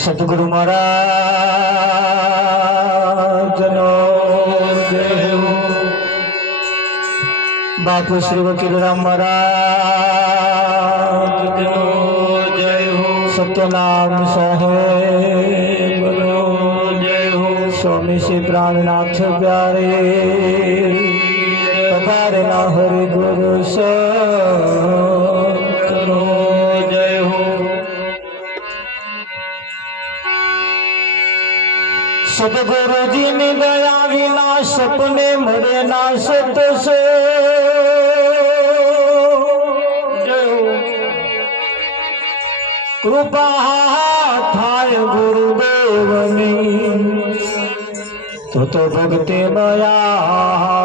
સદગુરુ મહારાજનો જય હો। બાપુ શ્રી વકીલરામ મહારાજનો જય હો। સત્યનામ સાહેબનો જય હો। સ્વામી શ્રી પ્રાણનાથ પ્યારે પધારેલા હરિ ગુરુ સત્યનો જય હો। સદગુરુજી ની દયા વિના સપને મળે ના સતસો કૃપા થાય ગુરુદેવની તો ભક્તિ દયા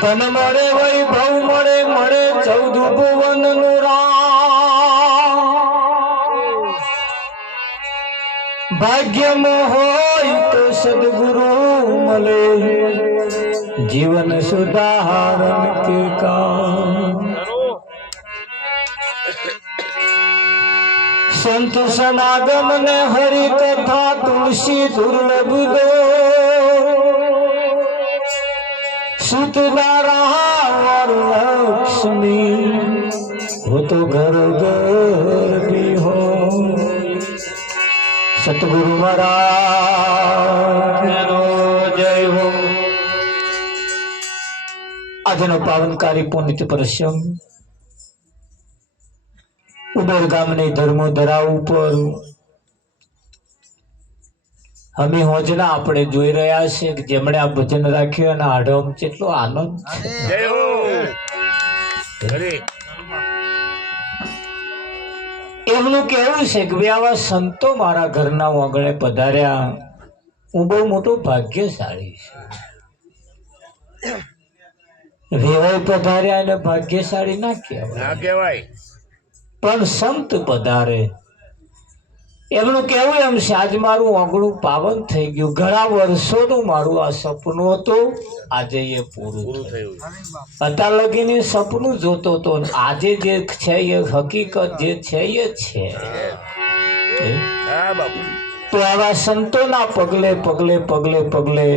ધન મળે વૈભવ મળે મળે 14 ભુવન નું ભાગ્યમાં હોય તો સદગુરુ મળે જીવન સુધારણ કે કામ। સંત સમાગમ ને હરિ કથા તુલસી દુર્લભ દો સુતદારા લક્ષ્મી हो तो घर घर भी हो। सतगुरु महाराज जय हो। આજનો પાવનકારી પુનિત પ્રસંગ ઉબર ગામની ધર્મોધરા ઉપર અમે હોજના આપણે જોઈ રહ્યા છે કે જેમણે આ ભજન રાખ્યું અને આઢમ કેટલો આનંદ છે। જય હો। એમનું કહેવું છે કે ભાઈ આવા સંતો મારા ઘરના આંગણે પધાર્યા હું બહુ મોટો ભાગ્યશાળી છું। વેવાય પધાર્યા એટલે ભાગ્યશાળી ના કહેવાય પણ સંત પધારે એમનું કહેવું એમ છે આજ મારું આંગણું પાવન થઈ ગયું। ઘણા વર્ષોનું મારું આ સપનું હતું આજે એ પૂરું થયું। અત્યાર લગીને સપનું જોતો હતો આજે જે છે એ હકીકત જે છે એ છે। તો આવા સંતોના પગલે પગલે પગલે પગલે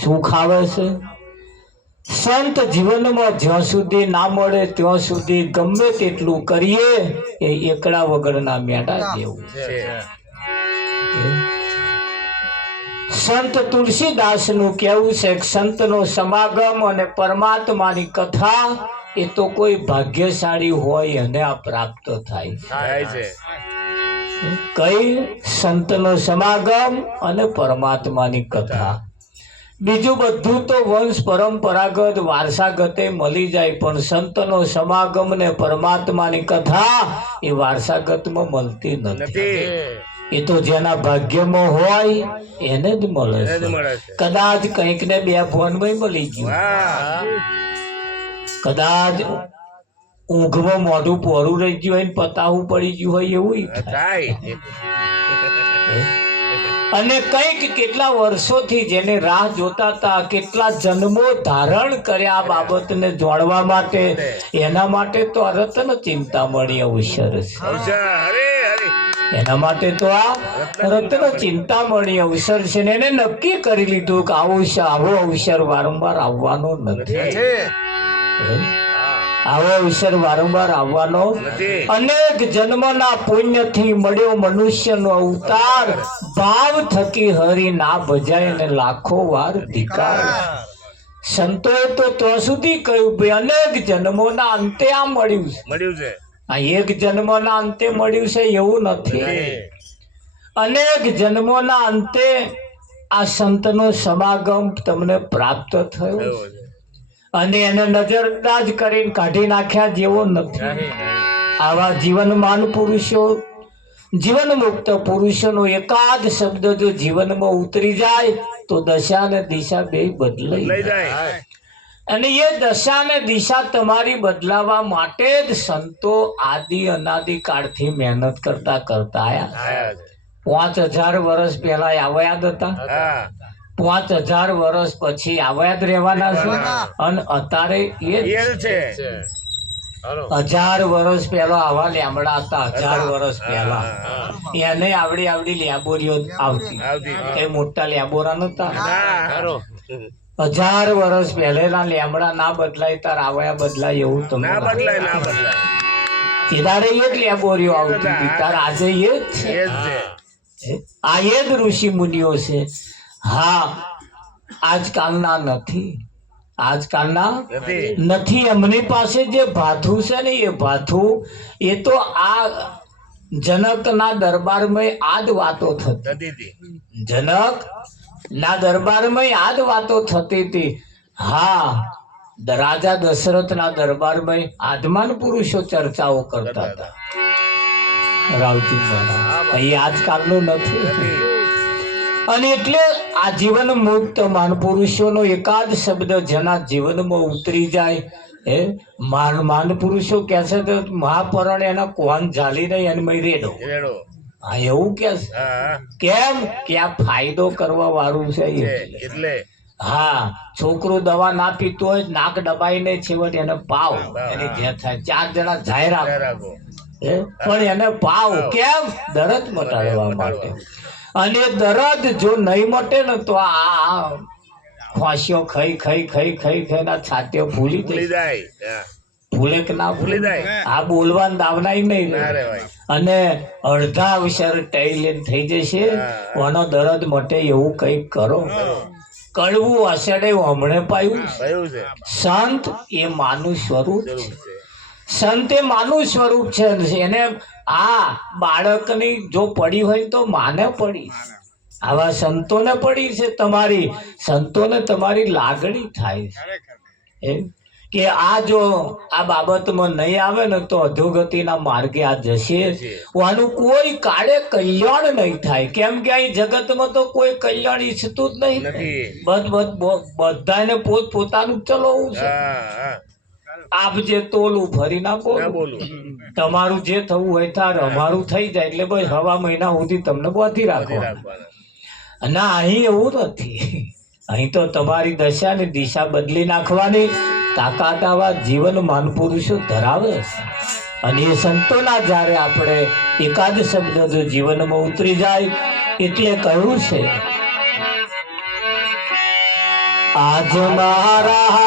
સુખ આવે છે। સંત જીવનમાં જ્યાં સુધી ના મળે ત્યાં સુધી ગમે તેટલું કરીએ એ એકડા વગરના મેડા જેવું છે। સંત તુલસીદાસ નું કેવું છે કે સંતનો સમાગમ અને પરમાત્માની કથા એ તો કોઈ ભાગ્યશાળી હોય અને આ પ્રાપ્ત થાય છે। કઈ સંતનો સમાગમ અને પરમાત્માની કથા બીજું બધું તો વંશ પરંપરાગત વારસાગતે મળી જાય પણ સંતનો સમાગમ ને પરમાત્માની કથા એ વારસાગતમાં મળતી નથી। એ તો જેના ભાગ્યમાં હોય એને જ મળે છે। કદાચ કંઈક ને બે ફોનમાં મળી ગયું કદાચ ઊંઘમાં મોઢું પોરું રહી ગયું હોય પતાવું પડી ગયું હોય એવું થાય। અને કંઈક કેટલા વર્ષોથી જેને રાહ જોતા હતા કેટલા જન્મો ધારણ કર્યા આ બાબતને જોડવા માટે એના માટે તો આ રત્ન ચિંતામણી અવસર છે। એના માટે તો આ રત્ન ચિંતામણી અવસર છે ને એને નક્કી કરી લીધું કે આવો અવસર વારંવાર આવવાનો નથી। આવો અવસર વારંવાર આવવાનો અનેક જન્મના પુણ્યથી મળ્યો મનુષ્યનો અવતાર ભાવ થકી હરી ના ભજાય ને લાખો વાર ધિકાર। સંતોએ તો ત્યાં સુધી કહ્યું ભાઈ અનેક જન્મોના અંતે આ મળ્યું છે। આ એક જન્મના અંતે મળ્યું છે એવું નથી। અનેક જન્મોના અંતે આ સંતનો સમાગમ તમને પ્રાપ્ત થયો અને એને નજરઅંદાજ કરીને કાઢી નાખ્યા જેવો નથી। આવા જીવનમાન પુરુષો જીવન મુક્ત પુરુષોનો એકાદ શબ્દ જો જીવનમાં ઉતરી જાય તો દશા અને દિશા બે બદલાઈ જાય। અને એ દશા ને દિશા તમારી બદલાવા માટે જ સંતો આદિ અનાદિ કાળથી મહેનત કરતા કરતા આયા। 5000 વર્ષ પહેલા આવ્યા હતા 5000 વર્ષ પછી આવ્યા જ રહેવાના છે અને અત્યારે એ છે। 1000 વર્ષ પહેલા આવા લેમડા હતા. 1000 વર્ષ પહેલા એને આવડી આવડી લેબોરીઓ આવતી. કઈ મોટા લેબોરા નતા. 1000 વર્ષ પહેલેના લેમડા ના બદલાય તાર આવયા બદલાય એવું તમને ના બદલાય ના બદલાય કેદારે એક લેબોરીઓ આવતી હતી તાર આજે એ જ છે. એ જ છે આ એ જ ઋષિ મુનિઓ છે. હા આજકાલના નથી. આજકાલના નથી નથી. એમની પાસે જે ભાથું છે ને એ ભાથું એ તો આ જનકના દરબારમાં આ જ વાતો થતી. થતી હતી જનક ના દરબારમાં આ જ વાતો થતી હતી. હા રાજા દશરથના દરબારમાં આદમાન પુરુષો ચર્ચાઓ કરતા હતા. રાવજી મહારાજ અહીં આજકાલનું નથી. અને એટલે આ જીવન મુક્ત માનપુરુષોનો એકાદ શબ્દ જેના જીવનમાં ઉતરી જાય હે માનપુરુષો કહે છે તો મહાપરણ એના કોણ ઝાલી નહીં અને મય રેડો. રેડો હા એવું કે છે. હા કેમ કે આ ફાયદો કરવા વાળું છે એટલે હા છોકરો દવા ના પીતો હોય નાક દબાઈને છેવટ એને પાવ એની જે થાય 4 જણા જાય રાખો પણ એને પાવ કેમ દરદ મટાડવા માટે. અને દરદ જો નહીં મટે ને તો આ ખોશીઓ ખાઈ ખાઈ ખાઈ ખાઈ ખાઈ છાતીઓ ફૂલી ભૂલી જાય. જાય ભૂલે કે ના ભૂલી ભૂલે જાય આ બોલવાનું દાવનાય નહીં ના રહે. રે ભાઈ અને અડધા અવસર ટેઈલેન થઈ જશે કોનો દરદ મટે એવું કંઈક કરો. કડવું અસડે હમણે પાયું. કયું છે સંત એ માનું સ્વરૂપ છે. જરૂર છે સંત એ માનું સ્વરૂપ છે. એને આ બાળકની જો પડી હોય તો માને પડી. આવા સંતોને પડી છે. તમારી સંતોને તમારી લાગણી થાય છે એમ કે આ જો આ બાબતમાં નહીં આવે ને તો અધોગતિના માર્ગે આ જશે. આનું કોઈ કાળે કલ્યાણ નહીં થાય. કેમ કે અહીં જગતમાં તો કોઈ કલ્યાણ ઈચ્છતું જ નહીં. નથી બધાને પોત પોતાનું ચલાવવું છે. હા આપ જે તોલું ફરી ના ના બોલું. બોલું તમારું જે થવું હોય તાર અમારું થઈ જાય એટલે બસ હવા મહિના સુધી તમને બાંધી રાખો. રાખવાના ના અહીં એવું નથી. અહીં તો તમારી દશા ને દિશા બદલી નાખવાની તાકાત આવા જીવન માનપુરુષો ધરાવે છે. અને એ સંતોના જ્યારે આપણે એકાદ શબ્દ જો જીવનમાં ઉતરી જાય એટલે કહ્યું છે આજ મારા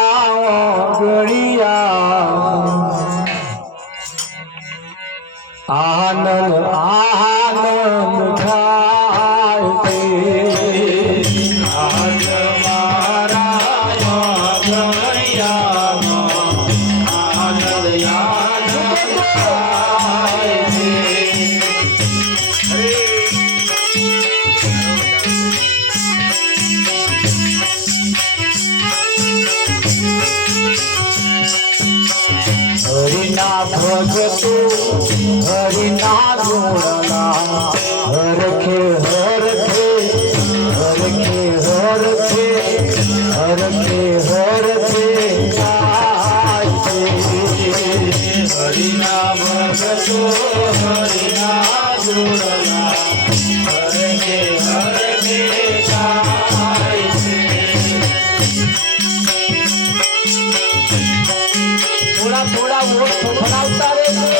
ગળિયા આનંદ આનંદ થાય છે. આજ મારા ગળિયામાં આનંદ આનંદ થાય છે. હરિના ભગતો હરિના જોડલા હરખે હરખે હરખે હરખે હરખે હરખે જાય છે. હરિના ભગતો હરિના જોડલા હરખે હરખે જાય છે. થોડા થોડા વોટ ફફડાવતા રહેજો.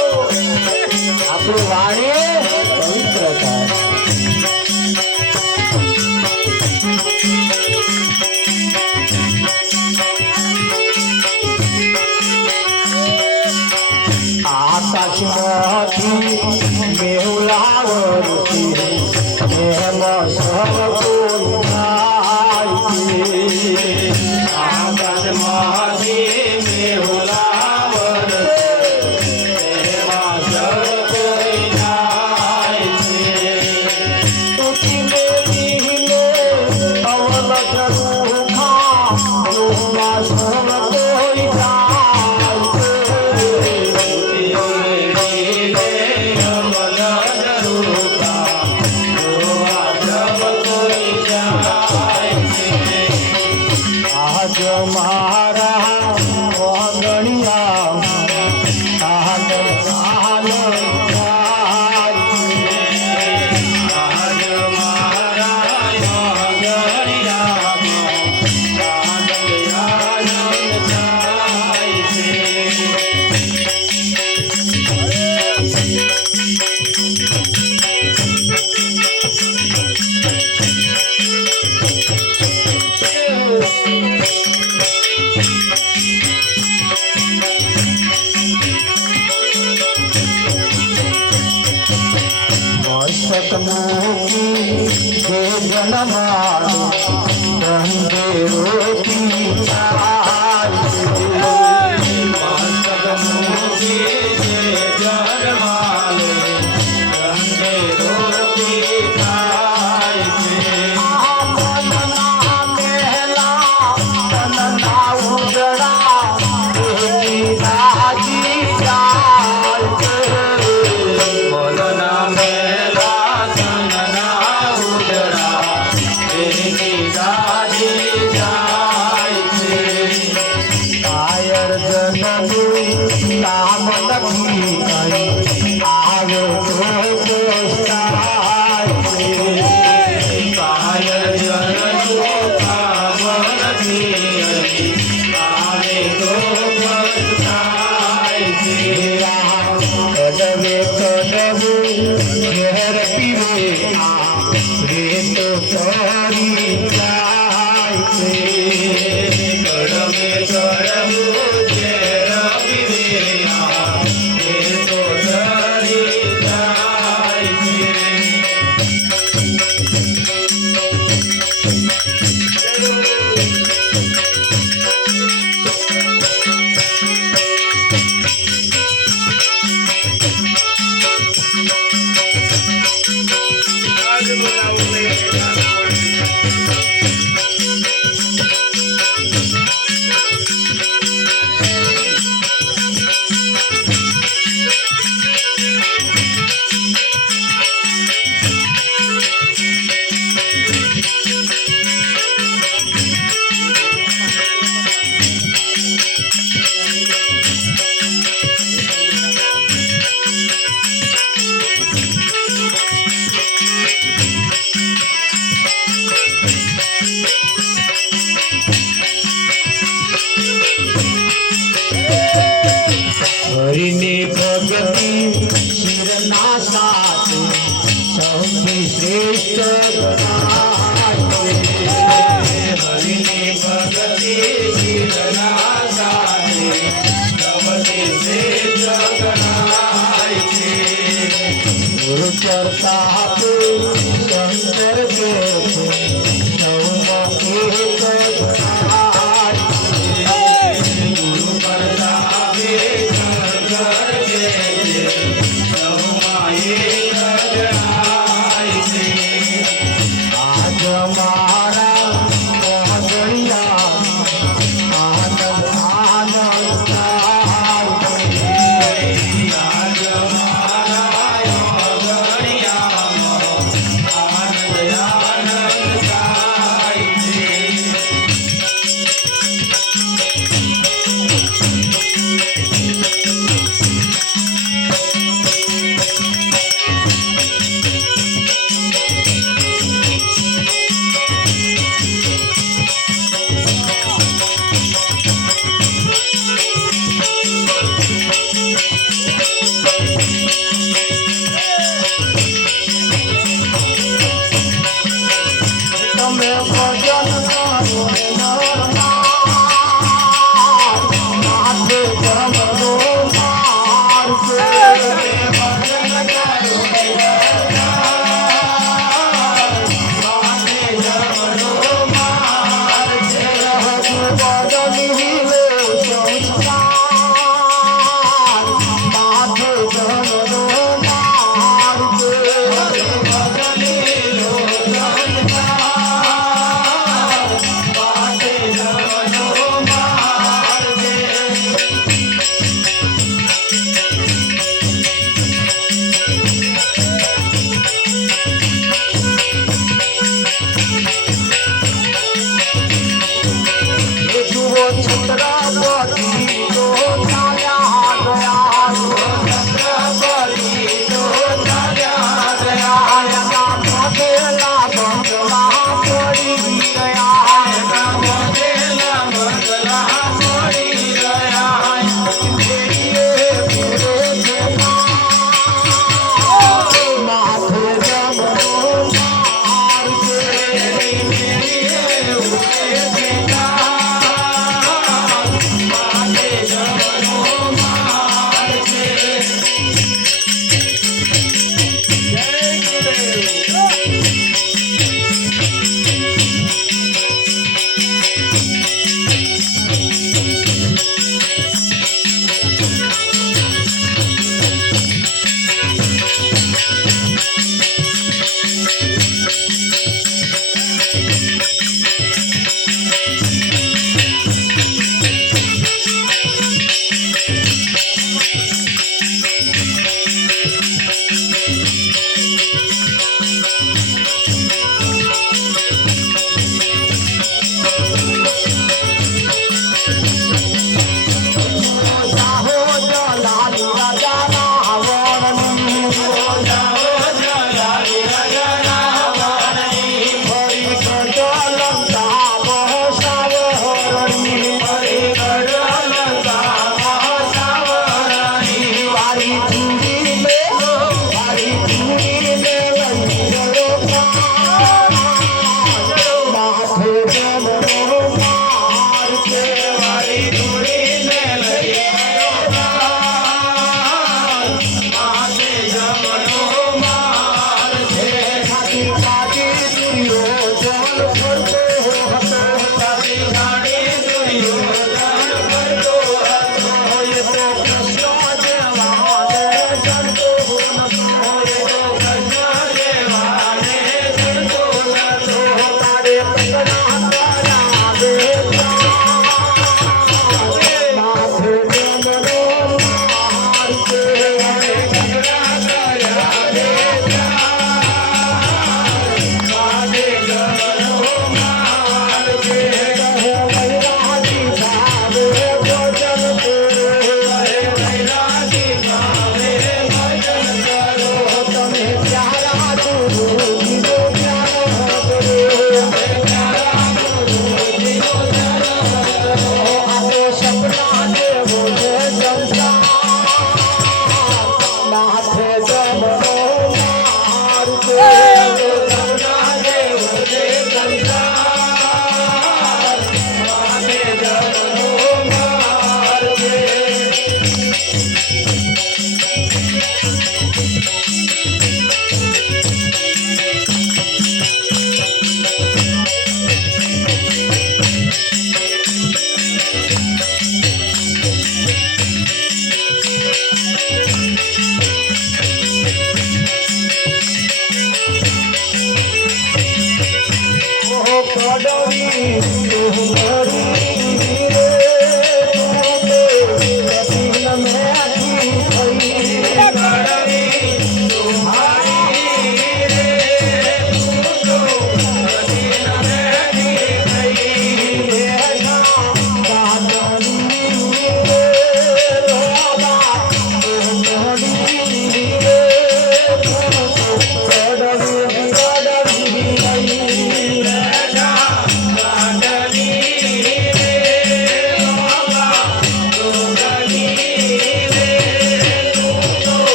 આપણું વાણી પવિત્ર થાય. આકાશમાંથી મેહુલા વરસી એમાં સબ કોઈ થાય છે. આકાશમાંથી મેહુલા વરસી એમાં સબ કોઈ થાય છે. તું જન્માડો ધંધેરોથી જાય હરિની ભક્તિ શિરના સાથે સૌથી શ્રેષ્ઠ હરિની ભક્તિ શિરના સાથે સૌથી શ્રેષ્ઠ ગણાય છે ગુરુ કરતા શંકર કે સૌમાં એક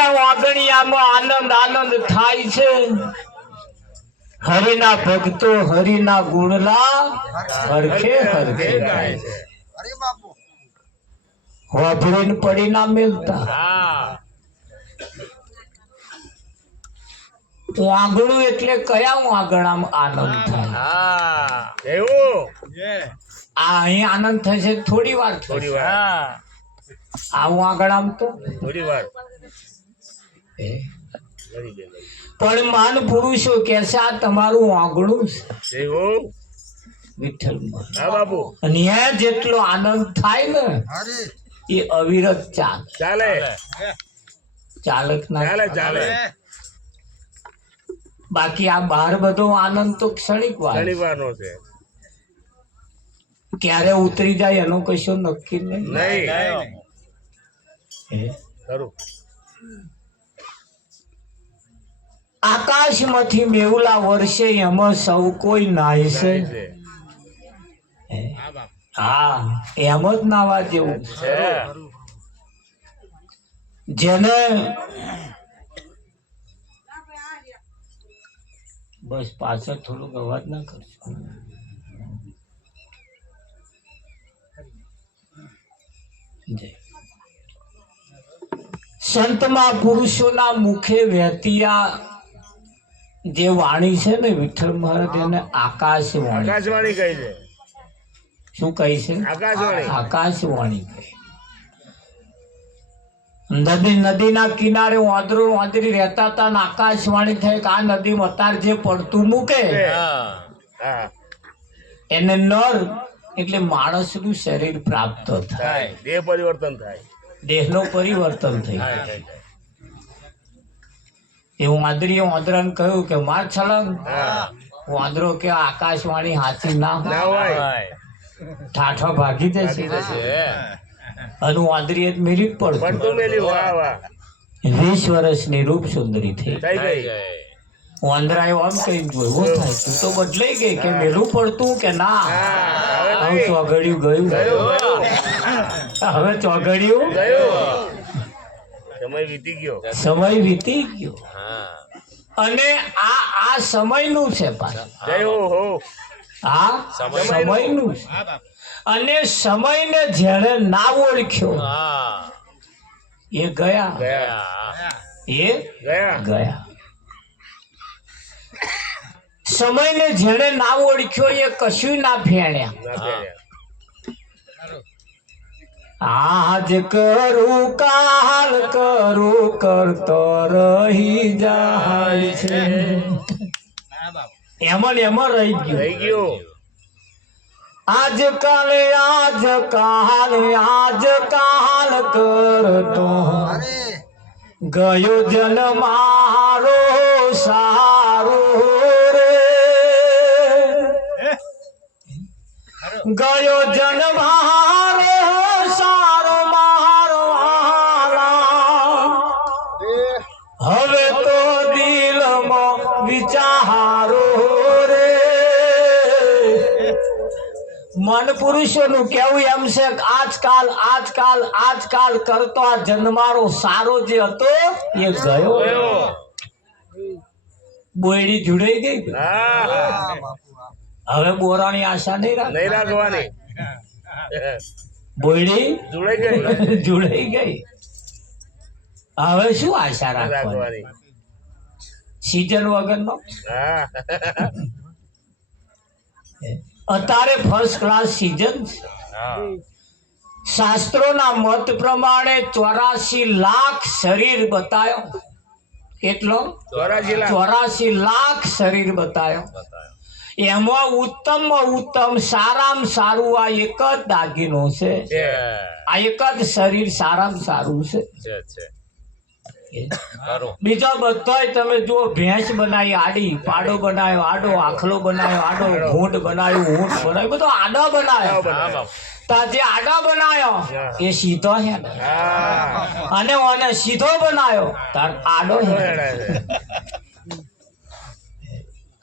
મારા વાગણિયામાં આનંદ આનંદ થાય છે. હરિના ભક્તો હરિના ગુણલા હરખે હરખે ગાય છે. વાભરીને પડી ના મેલતા. હા વાગણું એટલે કયા વાગણામાં આનંદ થાય? હા એવું આ અહીં આનંદ થશે થોડી વાર થોડી થશે. વાર આ વાગણામાં તો થોડી વાર પણ માન પુરુષો કે છે આ તમારું વાગણું છે એવું વિઠ્ઠલમાં. હા બાપુ અને અહીંયા જેટલો આનંદ થાય ને એ અવિરત ચાલે ચાલક ના ચાલે ચાલે બાકી આ બહાર બધો આનંદ તો ક્ષણિક વાર ઘણી વાર નો છે ક્યારે ઉતરી જાય એનો કશો નક્કી નહીં. નહીં હે? ખરું આકાશમાંથી મેવલા વર્ષે એમાં સૌ કોઈ નાય છે. હે? હા એમ જ નાવા જેવું છે. છે જેને બસ પાછળ થોડુંક અવાજ ના કરશો. જય. સંતમાં પુરુષોના મુખે વહેતી આ જે વાણી છે ને વિઠ્ઠલ મહારાજ એને આકાશવાણી. આકાશવાણી કહી છે શું કહી છે? આકાશવાણી આકાશવાણી કહી. નદીના કિનારે વાંદરો વાંદરી રહેતા હતા ને આકાશવાણી થઈ કે આ નદીમાં અતાર જે પડતું મૂકે હા એને નર એટલે માણસનું શરીર પ્રાપ્ત થાય, થાય દેહ પરિવર્તન થાય દેહનો પરિવર્તન થઈ જાય. એ વાંદરાને કહ્યું કે માર છલંગ. હા વાંદરો કે આકાશવાણી હાચી ના ના હોય, હોય ઠાઠો ભાગી જશે. અને વાંદરી જ મિલી પણ પડતું. તું મેલી વાહ વાહ 20 વર્ષની રૂપ સુંદરી થઈ. થઈ ગઈ વાંદરાએ આમ કહી જોયું હું થાય તું તો બદલાઈ ગઈ કે મેલું પડતું કે ના. હવે ચોઘડિયું ગયું, હવે ચોઘડિયું ગયો સમય વીતી ગયો સમય વીતી ગયો. અને આ સમયનું છે પાછું. ગયો હો આ સમયનું છે. અને સમયને જેણે ના ઓળખ્યો એ ગયા, ગયા એ ગયા ગયા. સમયને જેણે ના ઓળખ્યો એ કશું ના ફેણ્યા. ના પહેર્યા. આજ કરું કાલ કરું કરતો રહી જાય છે. એમાં ને એમાં રહી ગયું. થઈ ગયો આજ કાલ કરતો ગયો જન મારો સારો રે, ગયો જન મારો સારો મારો વાલા. હવે તો દિલમાં વિચારો રે. મન પુરુષોનું કેવું એમ છે કે આજકાલ કરતો આ જન્મારો સારો જે હતો એ ગયો. બોયડી જુડાઈ ગઈ. હા હવે બોરાની આશા નહીં રાખ. નહીં રાખવાની બોયડી જોડાઈ ગઈ જુડાઈ ગઈ. હવે શું આશા રાખવાની? રાખવાની સીઝન વગરનો. હા અત્યારે ફર્સ્ટ ક્લાસ સીઝન છે. શાસ્ત્રોના મત પ્રમાણે 84 લાખ શરીર બતાયો. કેટલો? 84 લાખ શરીર બતાયો. એમાં ઉત્તમમાં ઉત્તમ સારામાં સારું આ એક જ દાગીનો છે. આ એક જ શરીર સારામાં સારું છે. બીજા બધાય તમે જુઓ, ભેંસ બનાવી આડી, પાડો બનાવ્યો આડો, આખલો બનાવ્યો આડો, ઊંટ બનાવ્યું ઊંટ બનાવ્યું, બધો આડા બનાવ્યો. તા જે આડા બનાવ્યો એ સીધો છે ને, અને ઓને સીધો બનાવ્યો તાર આડો છે.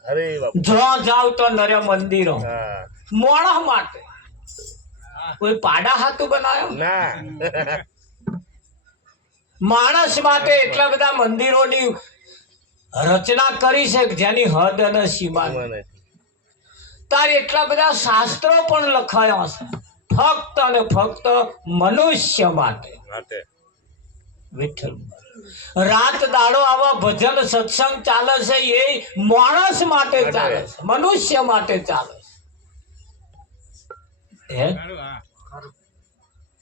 અરે બાપુ જો જાવ તો નરે મંદિરો હા મોણા માટે કોઈ પાડા હાથું બનાવ્યો. ના માણસ માટે એટલા બધા મંદિરોની રચના કરી છે કે જેની હદ અને સીમા નથી. તાર એટલા બધા શાસ્ત્રો પણ લખાયા છે ફક્ત અને ફક્ત મનુષ્ય માટે. માટે વિઠ્ઠલ રાત દાડો આવા ભજન સત્સંગ ચાલે છે એ માણસ માટે ચાલે છે, મનુષ્ય માટે ચાલે છે.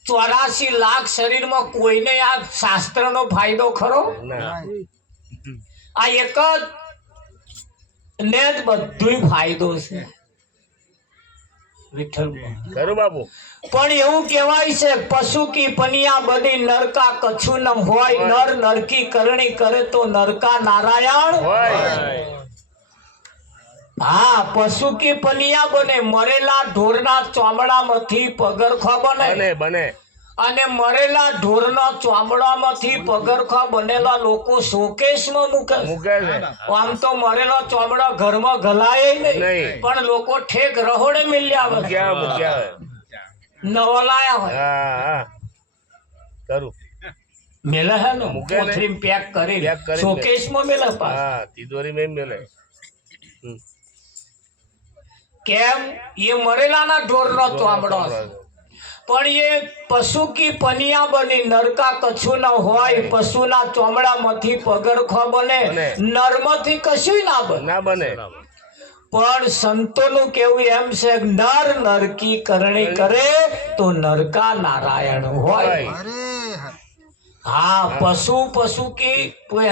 84 લાખ શરીરમાં કોઈને આ શાસ્ત્રનો ફાયદો ખરો? ના. આ એક જ ને જ બધું ફાયદો છે. વિઠ્ઠલ ખરું બાપુ. પણ એવું કહેવાય છે પશુ કી પનિયા બની નરકા કછું ન હોય, નર નરકી કરણી કરે તો નરકા નારાયણ. હોય. હા, પશુ કી પનિયા બને, મરેલા ઢોરના ચોમડામાંથી પગરખા બને. બને બને. અને મરેલા ઢોરના ચોમડામાંથી પગરખા બનેલા લોકો શોકેશમાં મૂકે છે. મૂકે છે. આમ તો મરેલા ચોમડા ઘરમાં ગલાય નહીં, નહીં. પણ લોકો ઠેક રહોડે મિલ્યા આવે છે. મૂક્યા મૂક્યા હોય. નવલાયા હોય હા હા. ખરું. મેલે હે ને મૂકે ને. કોથળીમાં પેક કરી પેક કરીને શોકેશમાં મેલે પાછા. હા, તિજોરી મેં મેલે. કેમ? એ મરેલાના ઢોરનો ચોમડો છે. પણ એ પશુ કી પનિયા બની નરકા કછું ન હોય, પશુના ચોમડામાંથી પગરખો બને, બને. નરમાંથી કશું ના બને. ના બને. પણ સંતોનું કેવું એમ છે કે નર નરકી કરણી કરે તો નરકા નારાયણ હોય. હા, પશુ પશુ કી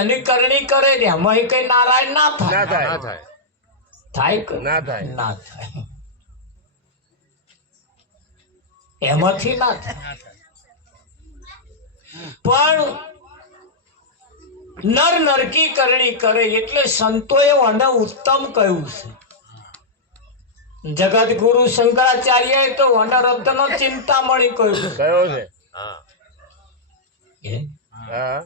એની કરણી કરે ને એમાં કઈ નારાયણ ના ના થાય. થાય. થાય કે? ના થાય. ના થાય. એમાંથી ના થાય. પણ નર નરકી કરણી કરે એટલે સંતોએ આને ઉત્તમ કહ્યું છે. જગત ગુરુ શંકરાચાર્યએ તો વનરત્ન ચિંતામણી કહ્યું છે. કયો છે? હા.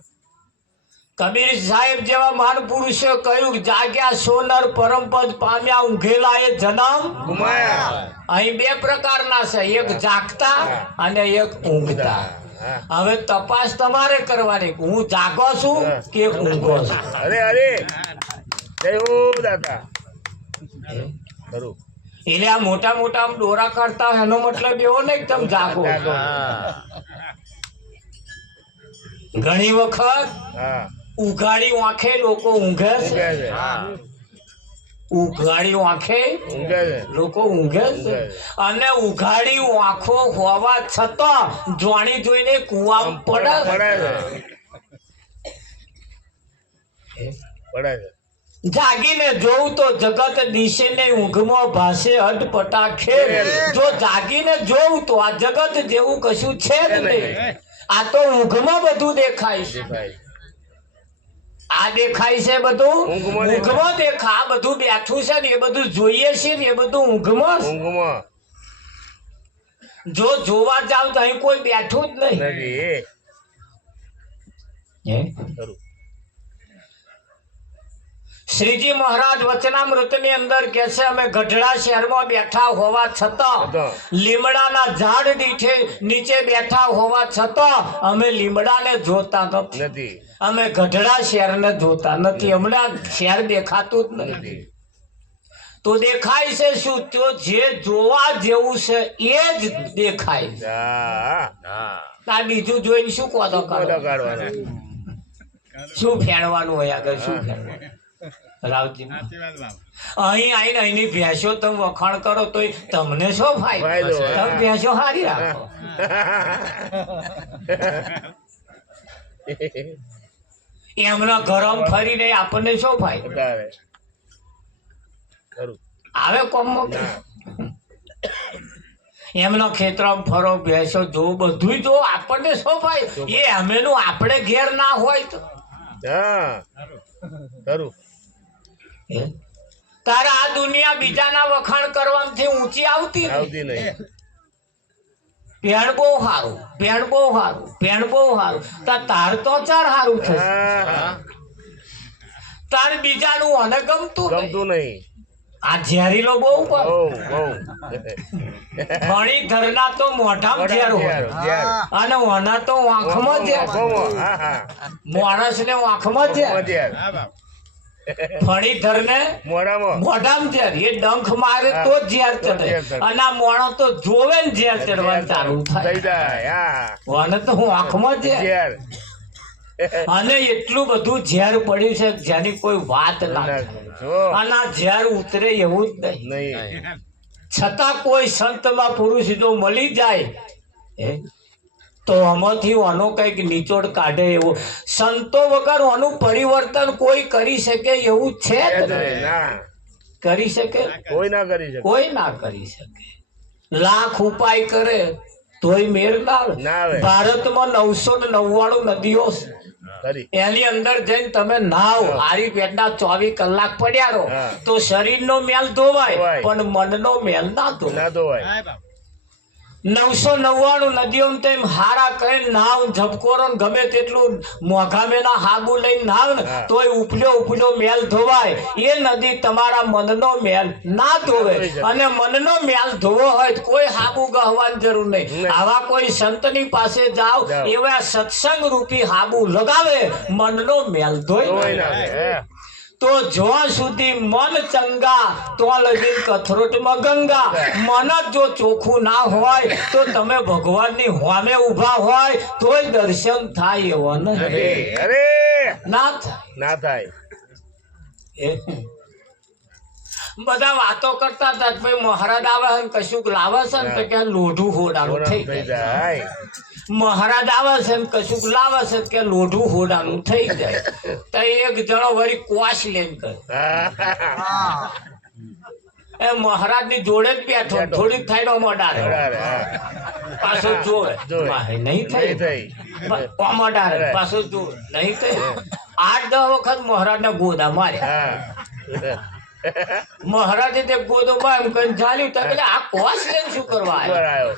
કબીર સાહેબ જેવા મહાન પુરુષો કહ્યું કે જાગ્યા સોનર પરમપદ પામ્યા ઊંઘેલા એ જન્મ ગુમાયા. અહીં બે પ્રકારના છે, એક જાગતા અને એક ઊંઘતા. હા. હવે તપાસ તમારે કરવાની કે હું જાગો છું કે ઊંઘો છું. અરે અરે. જય હો દાદા. ખરું. એટલે આ મોટા મોટા આમ દોરા કરતા હોય એનો મતલબ એવો નહીં કે તમે જાગો. જાગો. ઘણી વખત હા. ઉઘાડી આંખે લોકો ઊંઘે ઊંઘે છે. છે. ઉઘાડી આંખે ઊંઘે છે. લોકો ઊંઘે છે. અને ઉઘાડી આંખો હોવા છતાં જોણી જોઈને કુવામાં પડે પડે છે. પડે છે. જાગીને જોઉં તો જગત દિશે ને ઊંઘમાં ભાસે અટપટા ખેલ. જો જાગીને જોઉં તો આ જગત જેવું કશું છે જ નહીં. આ તો ઊંઘમાં બધું દેખાય છે. દેખાય. આ દેખાય છે બધું ઊંઘમાં ઊંઘમાં દેખાય. આ બધું બેઠું છે ને એ બધું જોઈએ છે ને એ બધું ઊંઘમાં છે. ઊંઘમાં જો જોવા જાવ તો અહીં કોઈ બેઠું જ નહીં. નથી. ખરું. શ્રીજી મહારાજ વચનામૃત ની અંદર કે છે અમે ગઢડા શહેરમાં બેઠા હોવા છતાં, લીમડાના ઝાડ નીચે બેઠા હોવા છતાં અમે લીમડાને જોતા નથી. નથી. અમે ગઢડા શહેરને જોતા નથી. અમને આ શહેર દેખાતું જ નથી. નથી. તો દેખાય છે શું? તો જે જોવા જેવું છે એ જ દેખાય છે. હા. આ બીજું જોઈને શું કોદો ફોટો કાઢો? કાઢવાના. શું ફેણવાનું હોય આગળ? શું ફેણવાનું? રાવજી અહીં આવીને અહીંની ભેંસો તમે વખાણ કરો તો તમને શું ફાયદો? ફાયદો, હા. તમે ભેંસો હારી રાખો. એમના ગરમ ફરીને આપણને શું ફાયદો? તારે. ખરું. આવે કોમમાં એમના ખેતરમાં ફરો, ભેંસો જો, બધું જો, આપણને શું ફાયદો? એ અમેનું આપણે ઘેર ના હોય તો હા. ખરું. તારે આ દુનિયા બીજાના વખાણ કરવાથી ઊંચી આવતી નથી. આવતી નહીં. ભેણ બહુ સારું, ભેણ બહુ સારું, ભેણ બહુ સારું. તાર તો ચાર સારું થશે. હા. તાર બીજાનું અને ગમતું નહીં. ગમતું નહીં. આ ઝેરીલો બહુ પણ બહુ ઘણી ધરના તો મોઢામાં ઝેર હોય અને ઓના તો આંખમાં ઝેર. માણસને આંખમાં ઝેર, ફણીધર ને મોઢામાં ઝેર. એ ડંખ મારે તો જ ઝેર ચડે અને આ મોણો તો જોવે ને ઝેર ચડવાનું ચાલુ થાય. ઓને તો હું આંખમાં ઝેર. અને એટલું બધું ઝેર પડ્યું છે કે જેની કોઈ વાત ના થાય. અને આ ઝેર ઉતરે એવું જ નહીં. છતાં કોઈ સંતમાં પુરુષ જો મળી જાય તો આમાંથી આનો કઈક નિચોડ કાઢે એવો. સંતો વગર આનું પરિવર્તન કોઈ કરી શકે એવું છે જ નહીં. કરી શકે કોઈ ના કરી શકે. કોઈ ના કરી શકે. લાખ ઉપાય કરે તોય મેળ ના આવે. ભારતમાં 999 નદીઓ છે. એની અંદર જઈને તમે નાવ હારી પેટના 24 કલાક પડ્યા રહો તો શરીરનો મેલ ધોવાય પણ મનનો મેલ ના ધોવાય. 999 નદીઓ તેમ હારા કરીને નાવ ઝબકોરો ગમે તેટલું મોઘામેના હાબુ લઈને નાવ ને તોય ઉપલ્યો મેલ ધોવાય. એ નદી તમારા મનનો મેલ ના ધોવે. અને મનનો મેલ ધોવો હોય તો કોઈ હાબુ ગહવાની જરૂર નહીં. આવા કોઈ સંતની પાસે જાઓ એવા સત્સંગ રૂપી હાબુ લગાવે મનનો મેલ ધોઈ. તો જ્યાં સુધી મન ચંગા તો લગી કથરોટમાં ગંગા. મન જ જો ચોખ્ખું ના હોય તો તમે ભગવાનની હોમે ઊભા હોય તોય દર્શન થાય એવો નહીં. ના થાય. બધા વાતો કરતા હતા કે ભાઈ મહારાજ આવે ને કશુંક લાવે છે ને તો કે લોઢું હોડાનું થઈ જાય. મહારાજ આવે છે ને કશુંક લાવે છે કે લોઢું હોડાનું થઈ જાય. તો એક જણો વળી ક્વાશ લઈને કરે એ મહારાજ ની જોડે જ બેઠો થોડીક થાય મોડારે પાછો જોવે નહીં થઈ મોડારે પાછો જોવે નહીં થઈ. 8-10 વખત મહારાજ ને ગોદા માર્યા. મહારાજે તે ગોદો એમ કઈ ચાલ્યું તો આ કોસ લઈને શું કરવા આવ્યો?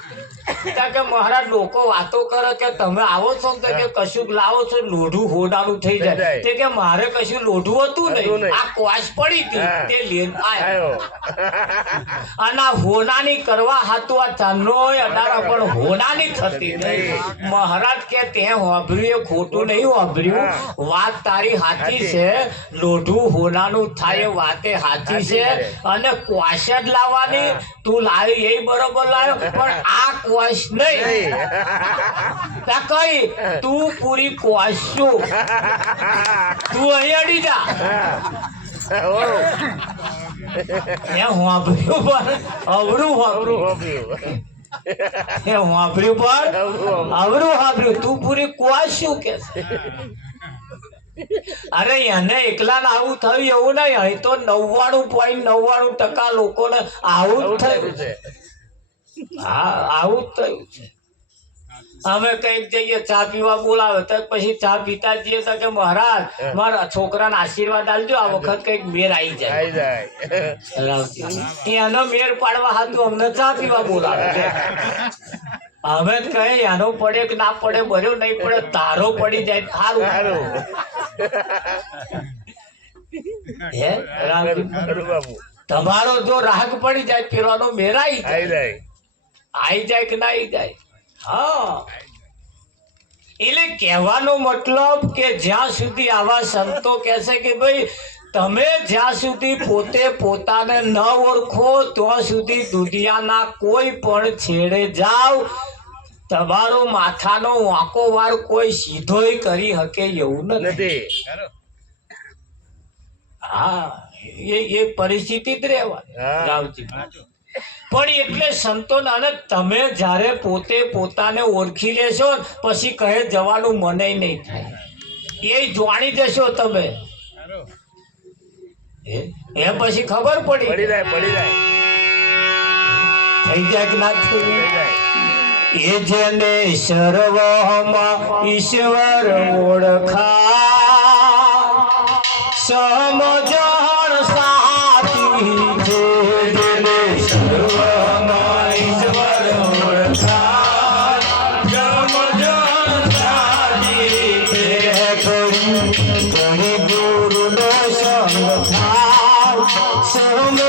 કે મહારાજ લોકો વાતો કરે કે તમે આવો છો ને કે કશુંક લાવો છો લોઢું હોડાનું થઈ જાય. તે કે મારે કશું લોઢું હતું નહીં, આ કોસ પડી હતી તે લઈને આવ્યો. અને આ હોનાની કરવા હાતું આ ચાંદનો અડારા પણ હોનાની થતી નહીં. મહારાજ કે તે હોભર્યું એ ખોટું નહીં હોભર્યું. વાત તારી સાચી છે. લોઢું હોનાનું થાય એ વાતે સાચી છે. અને કોસ જ લાવવાની તું લાવી એ બરોબર લાવ્યો પણ આ કોસ નહીં. કઈ તું પૂરી કોસ છું. તું અહીં અડી જા. તું પૂરી કોસ શું કે? અરે એને એકલા આવું થયું એવું નહીં. અહીં તો 99.99% લોકોને આવું જ થયું છે. હા આવું જ થયું છે. અમે કઈક જઈએ ચા પીવા બોલાવે તો પછી ચા પીતા જઈએ તો કે મહારાજ મારા છોકરાને આશીર્વાદ આલજો આ વખત કઈક મેર આવી જાય. એનો મેર પાડવા હાથું અમને ચા પીવા બોલાવે. હવે કઈ એનો પડે કે ના પડે બર્યો નહીં પડે તારો પડી જાય સારું. હે રામજી તમારો જો રાગ પડી જાય પેલો મેરાઈ આવી જાય કે ના આવી જાય. હા એટલે કહેવાનો મતલબ કે જ્યાં સુધી આવા સંતો કહેશે કે ભાઈ તમે જ્યાં સુધી પોતે પોતાને ન ઓળખો ત્યાં સુધી દુનિયાના કોઈ પણ છેડે જાઓ તમારો માથાનો વાંકો વાર કોઈ સીધોય કરી શકે એવું નથી. હા એ પરિસ્થિતિ જ રહેવાની રાવજી. પણ એટલે સંતોને અને તમે જ્યારે પોતે પોતાને ઓળખી લેશો પછી કહે જવાનું મને નહીં થાય એ જાણી જશો તમે. એ પછી ખબર પડી જાય થઈ જાય કે ના થઈ જાય. એ જેને સર્વમાં ઈશ્વર ઓળખા સમજણ સાચી છે. જેને સર્વમાં ઈશ્વર ઓળખા સમજણ સાચી છે. ઘણી ગુરુનો સંગ થાય સમજ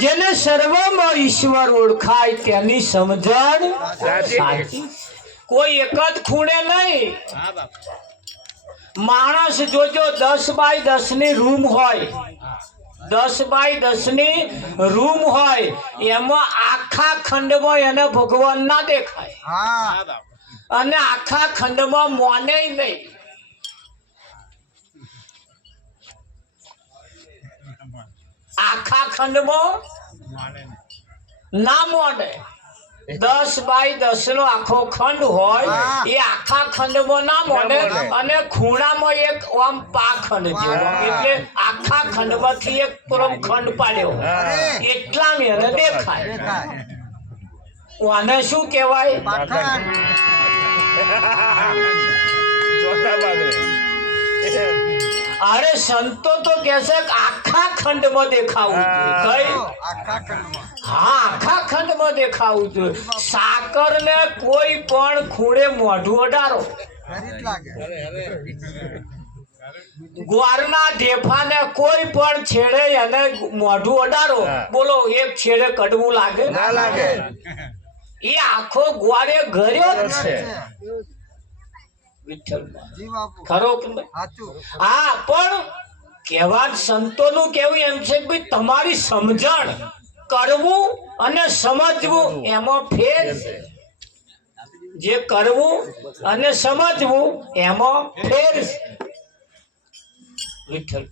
જેને સર્વમાં ઈશ્વર ઓળખાય તેની સમજણ સાચી. કોઈ એક જ ખૂણે નહીં. માણસ જોજો 10x10 ની રૂમ હોય, 10x10 ની રૂમ હોય, એમાં આખા ખંડમાં એને ભગવાન ના દેખાય અને આખા ખંડમાં મોને નહીં. આખા ખંડમાં ના મોને. 10x10 નો આખો ખંડ હોય એ આખા ખંડમાં ના મોને અને ખૂણામાં એક આમ પાખંડ જેવો, એટલે આખા ખંડમાંથી એક પરમ ખંડ પાડ્યો એટલા એને દેખાય. આને શું કહેવાય? ચોથા ભાગને. અરે સંતો તો કહે છે કે આખા ખંડમાં દેખાવું જોઈએ. હા, આખા ખંડમાં દેખાવું જોઈએ. સાકર ને કોઈ પણ ખૂણે મોઢું અડારો, ગ્વારના ઢેફાને કોઈ પણ છેડે એને મોઢું અડારો, બોલો એક છેડે કડવું લાગે ના લાગે? એ આખો ગ્વારે ઘર્યો જ છે. ખરો કે નહીં? હા, પણ કહેવા સંતોનું કેવું એમ છે કે ભાઈ તમારી સમજણ, કરવું અને સમજવું એમાં ફેર છે. જે કરવું અને સમજવું એમાં ફેર છે. વિઠ્ઠલ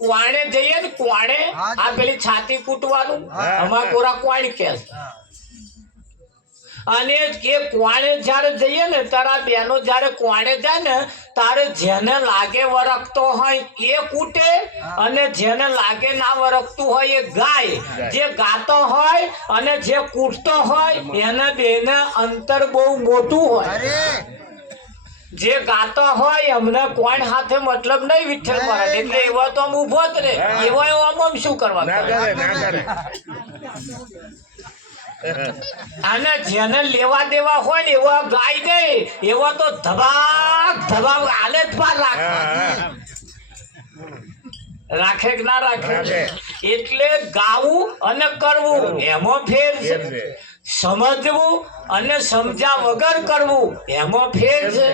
કુવાણે જઈએ ને, કુવાણે આ પેલી છાતી કૂટવાનું અમારા કોરા કુવાણી કે છે. અને એ કુવાણે જયારે જઈએ ને તારા બેનો જયારે કુવાણે જાય ને તારે જેને લાગે વરખતો હોય એ કૂટે અને જેને લાગે ના વરખતું હોય એ ગાય. જે ગાતો હોય અને જે કૂટતો હોય એને બેને અંતર બહુ મોટું હોય. જે ગાતો હોય અમને કોણ હાથે મતલબ નહીં વિઠ્ઠલ મહારાજ, એટલે એવા તો આમ ઉભો જ રે. એવા આમ શું કરવા? અને જેને લેવા દેવા હોય ને એવા ગાય દે, એવા તો ધબાક ધબાક આલે જ પાર રાખે કે ના રાખે? એટલે ગાવું અને કરવું એમાં ફેર છે. સમજવું અને સમજ્યા વગર કરવું એમાં ફેર છે.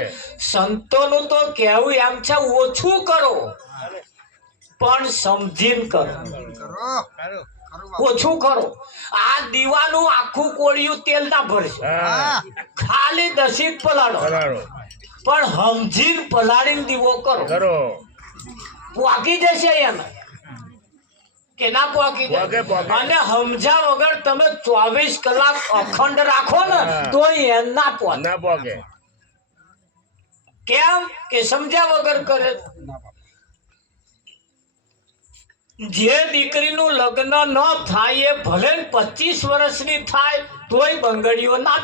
સંતોનું તો કહેવું એમ છે ઓછું કરો પણ સમજીને કરો. ઓછું કરો. આ દીવાનું આખું કોળિયું તેલ ના ભરશે, ખાલી 10 પલાળો પણ સમજીને પલાળીને દીવો કરો. પોકી જશે એને કે ના પોકી જાય? અને સમજ્યા વગર તમે 24 કલાક અખંડ રાખો ને તો એ ના પોકે. કેમ કે સમજ્યા વગર કરે. જે દીકરીનું લગ્ન ન થાય એ ભલે 25 વર્ષની થાય તોય બંગડીઓ ના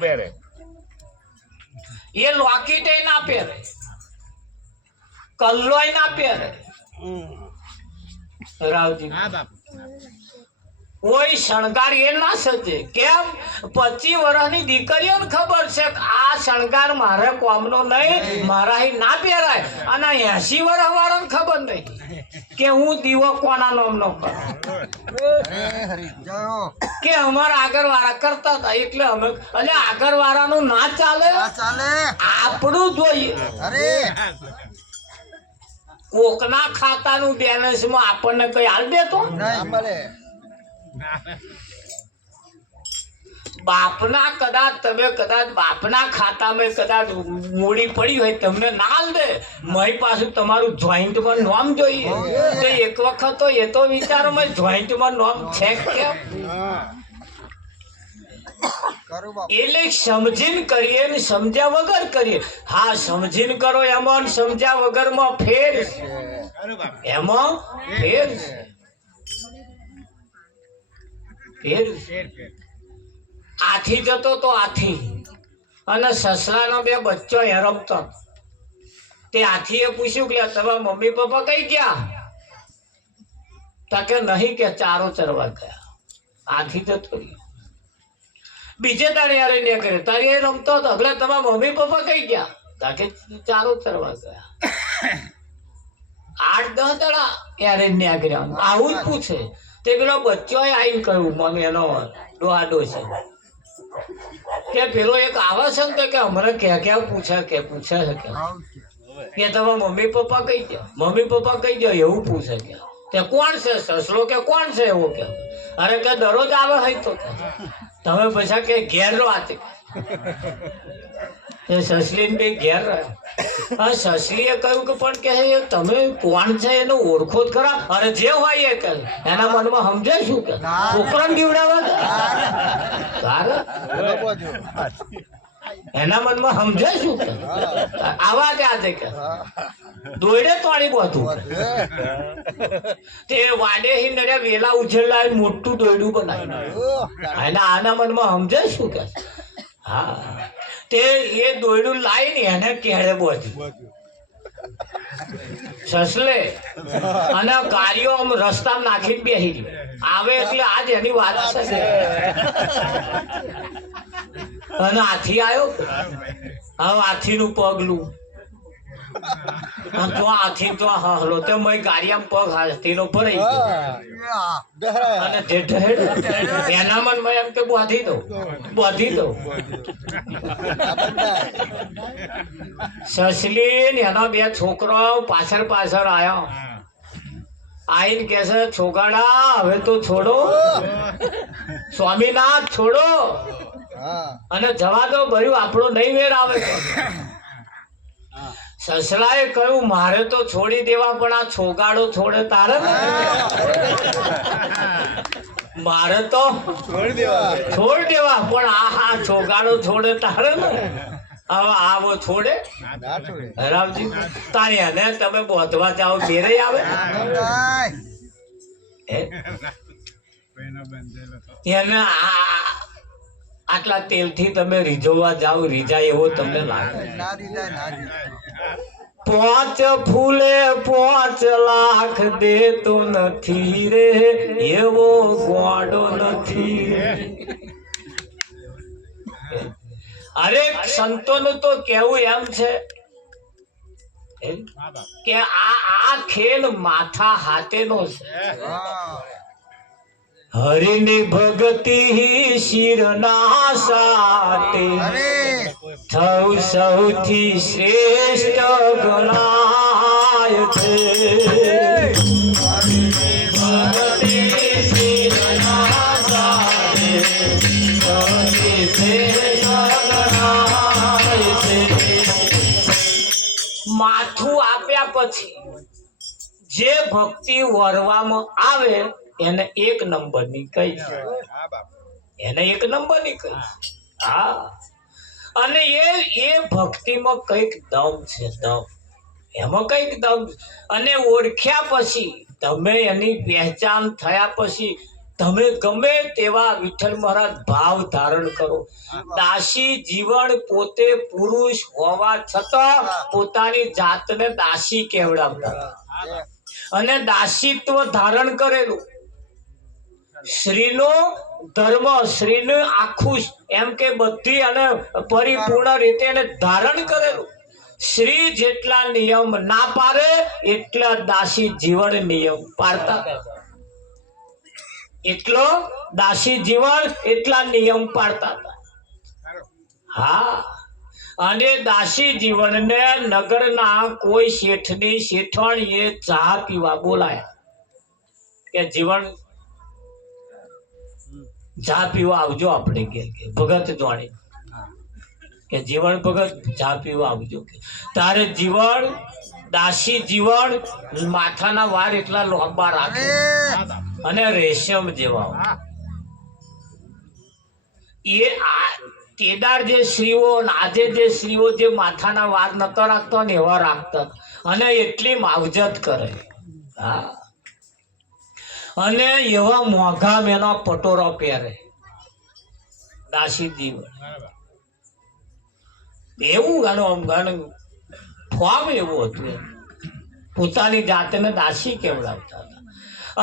પહેરે. એ લોકેટે ના પહેરે, કલ્લોય ના પહેરે. રાવજી કોઈ શણગાર એ ના સજે. કેમ? 25 વર્ષની દીકરીઓને ખબર છે કે આ શણગાર મારે કોમનો નહીં, મારા ના પહેરાય. અને 80 વર્ષ વાળાને ખબર નહીં કે હું દીવો કોના નામનો કરું, કે અમારા આગળ વાળા કરતા હતા એટલે અમે. એટલે આગળ વાળાનું ના ચાલે, આપણું જોઈએ. કોકના ખાતાનું બેલેન્સમાં આપણને કઈ હાલ દેતો બાપના કદાચ બાપના ખાતામાં કદાચ મૂડી પડી હોય તમને ના દે. મારી પાસે તમારું જોઈન્ટમાં નામ જોઈએ તો એક વખત તો એ તો વિચારો મેં જોઈન્ટમાં નામ છે કેમ? એટલે સમજીને કરીએ ને સમજ્યા વગર કરીએ. હા, સમજીને કરો એમાં સમજ્યા વગરમાં ફેર છે. એમાં ફેર છે. ફેર આથી જતો તો આથી અને સસલાનો બે બચ્ચો એ રમતો તે હાથીએ પૂછ્યું કે તમારા મમ્મી પપ્પા કઈ ગયા? તા કે નહીં કે ચારો ચરવા ગયા. હાથી જતો રહ્યો. બીજે તારે યારે ને કરે તારે રમતો હતો એટલે તમારા મમ્મી પપ્પા કઈ ગયા? તા કે ચારો ચરવા ગયા. 8-10 દાડા યારે ન્યા કર્યા. આવું જ પૂછે તે પેલો બચ્ચો આવીને કહ્યું મમ્મી એનો ડોહાડો છે કે પેલો એક આવે છે ને તો કે હમણાં ક્યાં પૂછે છે કે તમારા મમ્મી પપ્પા કઈ ગયા? મમ્મી પપ્પા કઈ ગયા એવું પૂછે કે તે કોણ છે? સસલો કે કોણ છે એવો કે? અરે કે દરરોજ આવે હોય તો તમે પછી કે ઘેર રહો આતે સસલી બે ઘેર રહ્યા. સસલીએ કહ્યું કે પણ કે તમે કોણ છે એને ઓળખો જ ખરા? અરે જે હોય એ કે એના મનમાં સમજે શું કે છોકરાને દીવડાવા એના મનમાં સમજે શું કે આવા કે આજે કે દોડે તોડી બધું તે વાડે નડ્યા વેલા ઉછેરલા મોટું દોયડું બનાવ્યું એના આના મનમાં સમજે શું કે હા તે એ દોયડું લાવીને એને કેળે બધું સસલે અને ગાડીઓ આમ રસ્તામાં નાખીને બેસી ગયો આવે એટલે આજ એની વાત છે અને હાથી આવ્યો હવે હાથીનું પગલું તો હાથી તો હલો તો મય ગાડીમાં પગ હાથીનો ભરાઈ ગયો અને એના મનમાં એમ કે બાંધી દઉં સસલી ને એના બે છોકરાઓ પાછળ આવ્યા આઈને કે છે છોકરા હવે તો છોડો સ્વામીનાથ છોડો અને જવા દો ભર્યું આપણો નહીં વેર આવે. સસલાએ કહ્યું મારે તો છોડી દેવા પણ આ છોગાડો છોડે તારે ને મારે તો છોડી દેવા પણ આ છોગાડો છોડે તારે ને હવે આવો છોડે રામજી તારી અને તમે બોધવા જાઓ ઘેરે આવે એને આટલા તેલથી તમે રીઝવવા જાઓ રીઝાય એવો તમને લાગે? 5 ફૂલે 5 લાખ દેતો નથી રે એવો ગોડો નથી. અરે સંતોનું તો કેવું એમ છે કે આ ખેલ માથા હાથેનો છે. હરિની ભક્તિ શિરના સાટે થઉ સૌથી શ્રેષ્ઠ ગણાય છે. હરિની ભક્તિ શિરના સાટે સૌથી શ્રેષ્ઠ ગણાય છે. માથું આપ્યા પછી જે ભક્તિ વરવામાં આવે એને 1 નંબરની કહી છે. એને 1 નંબરની કહી છે. હા અને એ ભક્તિમાં કઈક દમ છે દમ એમાં કઈક દમ અને ઓળખ્યા પછી તમે એની પહેચાન થયા પછી તમે ગમે તેવા વિઠ્ઠલ મહારાજ ભાવ ધારણ કરો. દાસી જીવન પોતે પુરુષ હોવા છતાં પોતાની જાતને દાસી કહેવડાવતા અને દાસીત્વ ધારણ કરેલું. શ્રીનો ધર્મ શ્રીનું આખું એમ કે બધી અને પરિપૂર્ણ રીતે એને ધારણ કરેલું. શ્રી જેટલા નિયમ ના પાડે એટલા દાસી જીવન નિયમ પાડતા. એટલો દાસી જીવન એટલા નિયમ પાડતા હતા. હા અને દાસી જીવનને નગરના કોઈ શેઠની શેઠાણીએ ચા પીવા બોલાયા કે જીવન ચા પીવા આવજો આપણે કે ભગત જોડે કે જીવન ભગત ચા પીવા આવજો કે તારે જીવન દાસી જીવન માથાના વાળ એટલા લાંબા રાખે અને રેશમ જેવા એ કેદાર જે સ્ત્રીઓ આજે જે સ્ત્રીઓ જે માથાના વાળ નતો રાખતો ને એવા રાખતા અને એટલી માવજત કરે. હા અને એવા મોંઘા મેના પટોરા પહેરે દાસી જીવન એવું ગાનું ફોર્મ એવું હતું એમ. પોતાની જાતને દાસી કેવડાવતા હતા.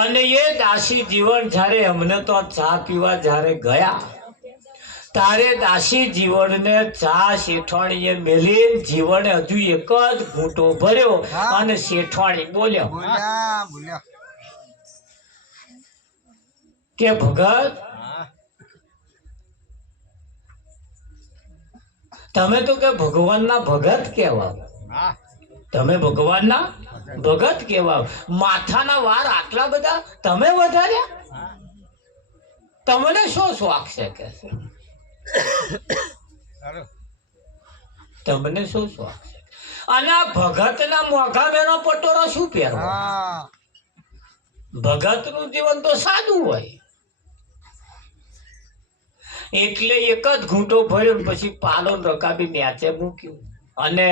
અને એ દાસી જીવન જ્યારે અમને તો ચા પીવા જ્યારે ગયા તારે દાસી જીવનને ચા શેઠવાણીએ મેલી જીવને હજુ એક જ ઘૂંટો ભર્યો અને શેઠવાણી બોલ્યો કે ભગત તમે તો કે ભગવાનના ભગત કહેવાઓ, તમે ભગવાનના ભગત કહેવાઓ, માથાના વાર આટલા બધા તમે વધાર્યા, તમને શું શોખ છે કે તમને શું શોખ છે? અને આ ભગતના મોઘા બેનો પટોરો શું પહેરવો? ભગતનું જીવન તો સાદું હોય. એટલે એક જ ઘૂંટો ભર્યો ને પછી પાલો ને રકાબી ન્યાચે મૂક્યું અને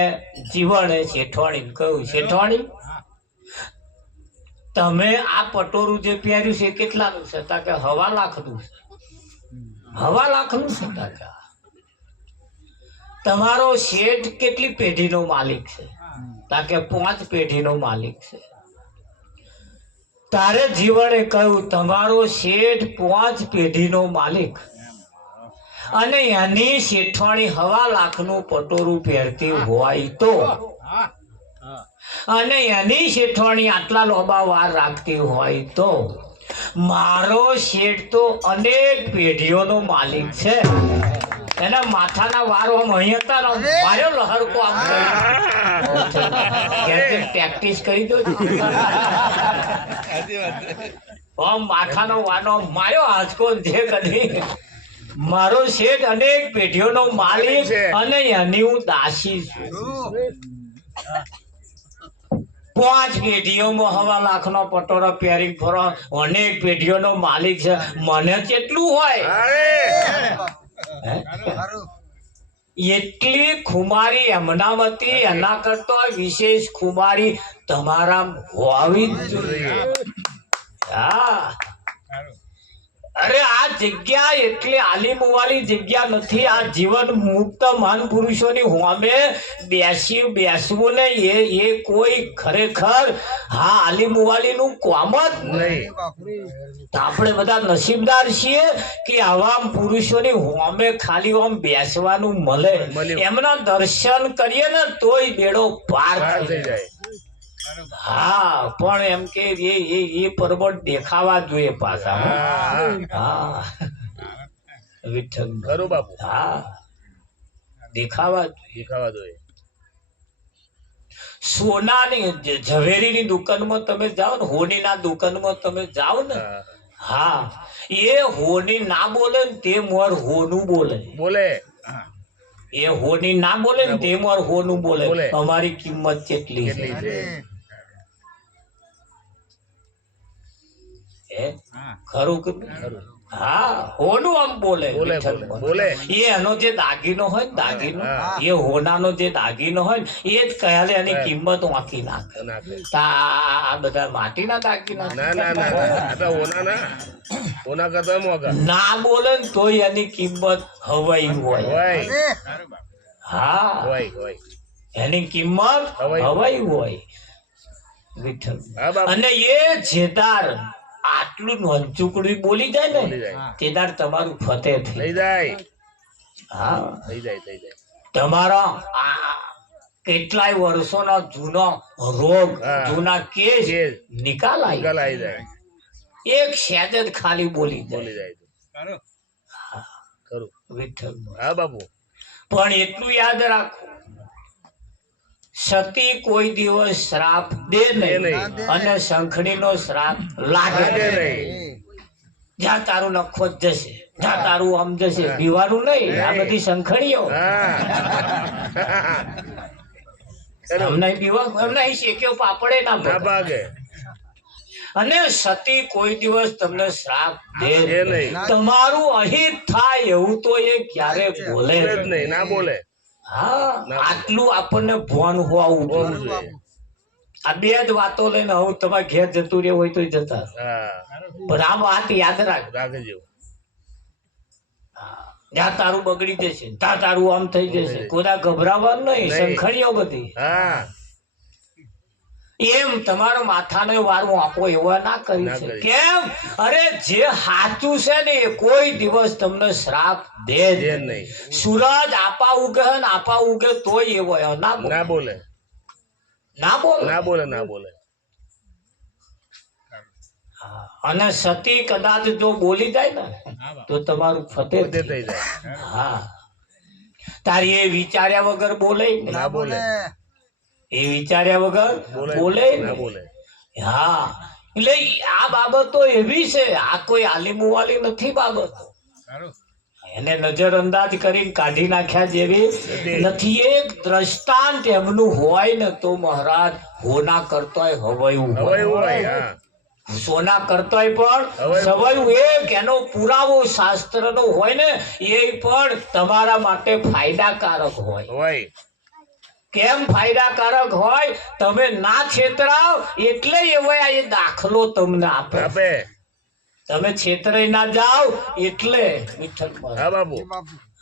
જીવણે શેઠવાણીને કહ્યું, શેઠવાણી તમે આ પટોરું જે પહેર્યું છે કેટલાનું છે? તા કે 1.25 લાખનું છે. 1.25 લાખનું છે? તા કે તમારો શેઠ કેટલી પેઢીનો માલિક છે? તા કે 5 પેઢીનો માલિક છે. તારે જીવણે કહ્યું તમારો શેઠ 5 પેઢીનો માલિક અને એની શેઠવાણી 1.25 લાખનું પટોરું પહેરતી હોય તો અને એની શેઠવાણી આટલા લોબા વાર રાખતી હોય તો મારો શેઠ તો અનેક પેઢીઓનો માલિક છે. એના માથાના વાર આમ અહીં હતા ને માર્યો લહરકો આમ પ્રેક્ટિસ કરી દો. આમ માથાનો વાનો માર્યો આંચકો જે કદી મારો શેઠ અનેક પેઢીઓનો માલિક અને એની હું દાસી છું. 5 પેઢીઓમાં 1.25 લાખનો પટોરો પહેરી ફરો, અનેક પેઢીઓનો માલિક છે. મને કેટલું હોય એટલી ખુમારી એમનામ હતી, એના કરતા વિશેષ ખુમારી તમારા હોવી જ જોઈએ. હા, અરે આ જગ્યા એટલે આલીમવાળી જગ્યા નથી. આ જીવન મુક્ત મહાન પુરુષોની હોમે બેસવું ને એ કોઈ ખરેખર હા આલીમવાળીનું કામ જ નહીં. આપણે બધા નસીબદાર છીએ કે આવા પુરુષોની હોમે ખાલી આમ બેસવાનું મળે, એમના દર્શન કરીએ ને તોય બેડો પાર થઈ જાય. હા, પણ એમ કે એ પરબત દેખાવા જોઈએ પાછા. હા વિઠ્ઠલ ખરું બાપુ. હા, દેખાવા જોઈએ. સોનાની ઝવેરીની દુકાનમાં તમે જાઓ ને, હોનીના દુકાનમાં તમે જાઓ ને, હા એ હોની ના બોલે ને તે મોર હોનું બોલે. એ હોની ના બોલે ને તે મોર હોનું બોલે. અમારી કિંમત કેટલી છે? ખરું કે હા, હોનું આમ બોલે. એ એનો જે દાગીનો હોય ને, દાગીનો એ હોનાનો જે દાગીનો હોય ને એ જ કહે એની કિંમત વાંકી નાખે. આ બધા માટીના દાગીના ના બોલે ને તોય એની કિંમત હવાઈ હોય. હા, એની કિંમત હવાઈ હોય વિઠ્ઠલ. અને એ જેદાર આટલું નોંચુકડી બોલી જાય ને તેદાર તમારું ફતેહ થઈ જાય. હા, થઈ જાય. તમારા કેટલાય વર્ષોનો જૂનો રોગ, જૂના કેસ નિકાલ આવી જાય. એક શેદ જ ખાલી બોલી જાય. વિઠ્ઠલ. હા બાપુ, પણ એટલું યાદ રાખો, સતી કોઈ દિવસ શ્રાપ દે નહીં અને શંખણીનો શ્રાપ લાગે નહીં. જ્યાં તારું નખો જ જશે, જ્યાં તારું આમ જશે, પીવાનું નહીં. આ બધી શંખણીઓ એમને પીવા, એમને શેક્યો પાપડે ના ભાગે. અને સતી કોઈ દિવસ તમને શ્રાપ દે નહીં. તમારું અહિત થાય એવું તો એ ક્યારે બોલે નહીં, ના બોલે. હા, આટલું આપણને ભોન હોવું જોઈએ આ બે જ વાતો લઈને હું તમારે ઘેર જતું રહેવું હોય તો જતા રહો. હા પણ આ વાત યાદ રાખ. રાખજો. જ્યાં તારું બગડી જશે ત્યાં તારું આમ થઈ જશે કોના ગભરાવાનું નહીં. નહીં. સંખણીઓ બધી હા એમ તમારો માથાને વારું આપો એવા ના કરી ના છે. કરી. કેમ? અરે જે સાચું છે ને એ કોઈ દિવસ તમને શ્રાપ દે જ દે નહીં. નહીં. સૂરજ આપા ઉગે ને આપા ઉગે તોય એવો હોય. ના બોલે. ના બોલે. ના બોલે. ના બોલે. ના બોલે. અને સતી કદાચ જો બોલી જાય ને તો તમારું ફતેહ પોતે થઈ થઈ જાય. જાય. હા તારી એ વિચાર્યા વગર બોલે જ ના નહીં. બોલે. એ વિચાર્યા વગર બોલે જ ના નહીં. બોલે. હા એટલે આ બાબતો એવી છે. આ કોઈ આલીમુ વાલી નથી બાબત. એને નજરઅંદાજ કરીને કાઢી નાખ્યા જેવી નથી. એક દ્રષ્ટાંત એમનું હોય ને તો મહારાજ હોના કરતોય હવાયું હવે હોય. એવું હોય. હા સોના કરતોય પણ હવાયું. સવાયું એક એનો પુરાવો શાસ્ત્રનો હોય ને એ પણ તમારા માટે ફાયદાકારક હોય. હોય. કેમ ફાયદાકારક હોય? તમે ના છેતરાવ એટલે એવો એ દાખલો તમને આપે. આપે. તમે છેતરાઈ ના જાઓ એટલે વિઠ્ઠલ મહારાજ. હા બાપુ.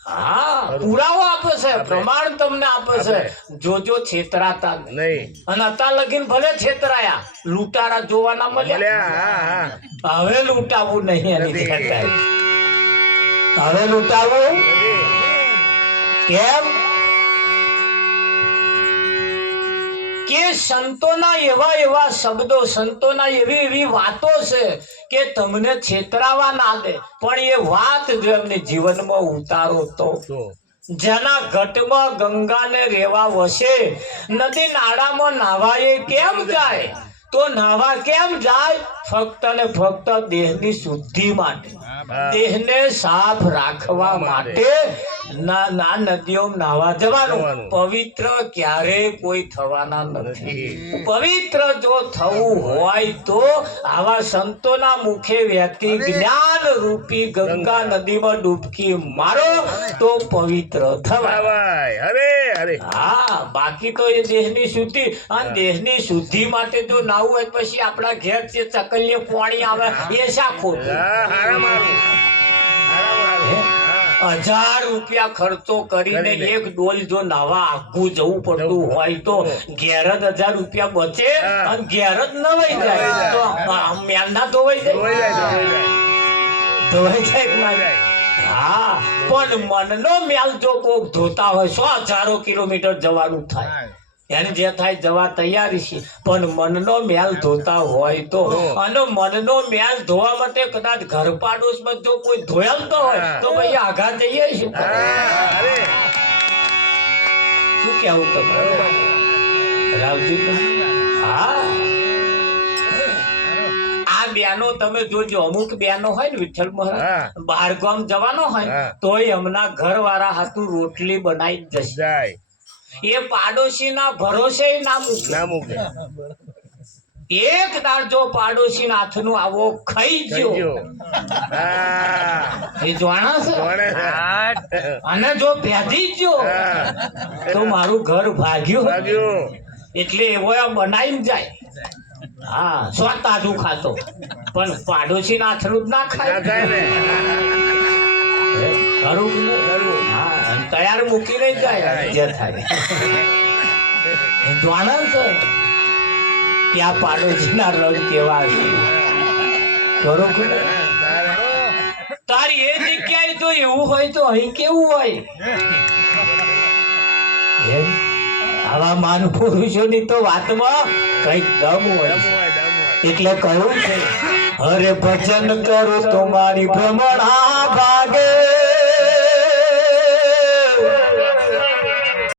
હા પુરાવો આપે છે. આપે. પ્રમાણ તમને આપે છે. જોજો છેતરાતા નહીં. નહીં. અને અત્યાર લગીન ભલે છેતરાયા લૂંટારા જોવાના મળ્યા. મળ્યા. હા હા હવે લૂંટાવું નહીં એની નથી. જગ્યાએ. હવે લૂંટાવું નથી. કેમ? કે સંતોના એવા શબ્દો, સંતોના એવી વાતો છે કે તમને છેતરાવા ના દે. પણ એ વાત જો એમને જીવનમાં ઉતારો તો તો જેના ઘટમાં ગંગાને રેવા વસે, નદી નાળામાં નાવાય કેમ જાય? તો નાવા કેમ જાય? ફક્ત ને ફક્ત દેહની શુદ્ધિ માટે, હા. દેહને સાફ રાખવા માટે ના નદીઓ નાવા જવાનું. જવાનું. પવિત્ર ક્યારેય કોઈ થવાના નથી. નથી. પવિત્ર જો થવું હોય તો આવા સંતોના મુખે વહેતી જ્ઞાન રૂપી ગંગા નદીમાં ડૂબકી મારો તો પવિત્ર થવાય. ભાઈ. અરે અરે. હા બાકી તો એ દેહની શુદ્ધિ. અને દેહની શુદ્ધિ માટે જો નાવું હોય પછી આપણા ઘેર જે ચકલીએ પાણી આવે એ શા ખોટું? હા હારા મારું. હારા મારું. હા 1000 રૂપિયા ખર્ચો કરીને એક ડોલ જો નાવા આઘું જવું પડતું હોય તો ઘેર જ 1000 રૂપિયા બચે હા. અને ઘેર જ નવાઈ જાય તો મેલના ધોવાઈ ધોઈ જાય. જાય. ધોઈ જાય. ધોવાઈ જાય કે ના ધોઈ જાય? જાય. હા પણ મનનો મેલ જો કોક ધોતા હોય 100 કિલોમીટર જવાનું થાય. એને જે થાય જવા તૈયારી છે. પણ મનનો મેલ ધોતા હોય તો અને મનનો મેલ ધોવા માટે કદાચ ઘર પાડોશમાં જો કોઈ ધોયાલતો હોય તો ભાઈ આઘા જઈએ શું હા અરે. શું કેવું તમારે રાવજી? હા આ બેનો તમે જોજો. અમુક બેનો હોય ને વિઠ્ઠલ મહારાજ હા. બહાર ગામ જવાનો હોય હા. તોય હમણાં ઘર વાળા હાથું રોટલી બનાવી જ જશે. જાય. એ પાડોશી ના ભરોસે ના મૂકે. ના મૂકે. એક દાડ જો પાડોશી હાથનું આવો ખાઈ થઈ ગયો ગયો. હા એ જાણા છે. કોણે છે? અને જો ભેદી ગયો હા. તો મારું ઘર ભાગ્યું. ભાગ્યો. એટલે એવો આ બનાવીને જાય. હા સ્વ તાજું ખાતો પણ પાડોશી હાથનું જ ના ના ખાય. ખાય ને. ખરું કે નહીં? ખરું. હા અને તૈયાર મૂકીને જ જાય જે થાય. એ જાણે છે કે આ પાડોશીના રંગ કેવા છે. ખરું કે નહીં? તારી એ જગ્યાએ તો એવું હોય તો અહીં કેવું હોય? એમ? આવા માન પુરુષોની તો વાતમાં કઈક દમ હોય. દમ હોય. દમ હોય. એટલે કહ્યું છે હરે ભજન કરું તો મારી ભ્રમણા ભાગે.